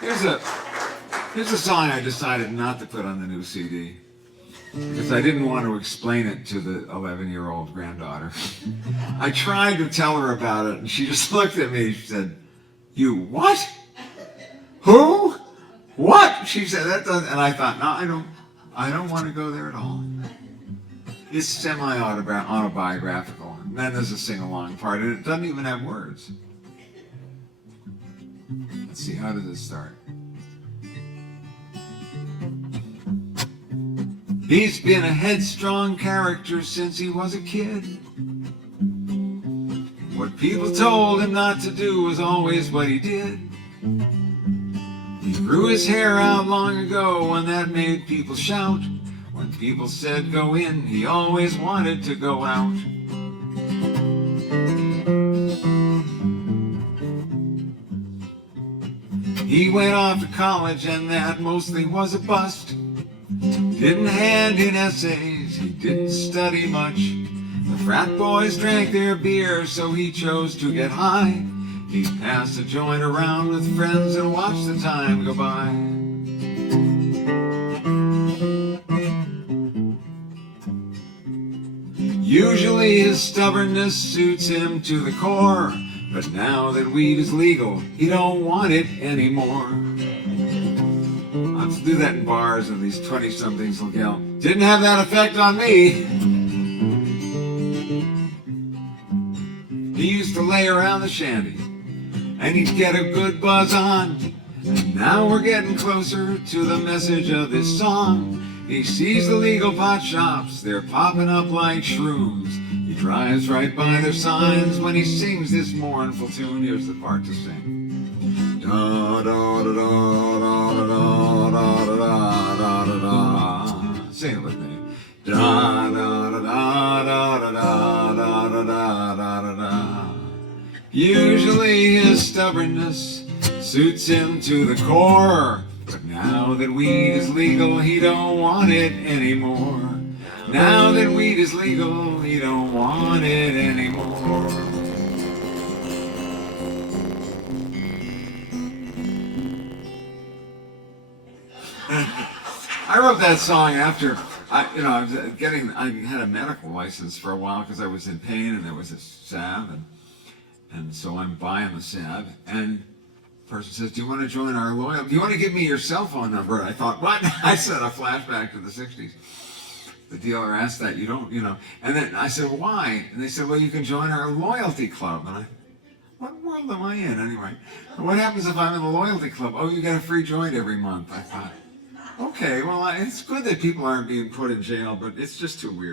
Here's a song I decided not to put on the new CD because I didn't want to explain it to the 11-year-old granddaughter. I tried to tell her about it, and she just looked at me. She said, "You what? Who? What?" She said, "That doesn't." And I thought, no, I don't want to go there at all. It's semi-autobiographical. And then there's a sing-along part, and it doesn't even have words. Let's see, how does it start? He's been a headstrong character since he was a kid. What people told him not to do was always what he did. He grew his hair out long ago, and that made people shout. When people said go in, he always wanted to go out. He went off to college, and that mostly was a bust. Didn't hand in essays, he didn't study much. The frat boys drank their beer, so he chose to get high. He'd pass a joint around with friends and watch the time go by. Usually his stubbornness suits him to the core, but now that weed is legal, he don't want it anymore. I'll have to do that in bars, and these 20-somethings will yell, "Didn't have that effect on me." He used to lay around the shanty, and he'd get a good buzz on. And now we're getting closer to the message of this song. He sees the legal pot shops, they're popping up like shrooms. He drives right by their signs when he sings this mournful tune. Here's the part to sing. Da da da da da da da da da da da. Sing it with me. Da da da da da da da da da da da. Usually his stubbornness suits him to the core, but now that weed is legal, he don't want it anymore. Now that weed is legal, he don't want it anymore. I wrote that song after I had a medical license for a while because I was in pain and there was a salve, and so I'm buying the salve, and the person says, "Do you want to join our loyalty? Do you want to give me your cell phone number?" And I thought, what? I said a flashback to the 60s. The dealer asked that, you don't, and then I said, "Why?" And they said, "Well, you can join our loyalty club." And I, what world am I in anyway? What happens if I'm in the loyalty club? "Oh, you get a free joint every month." I thought, okay, well, it's good that people aren't being put in jail, but it's just too weird.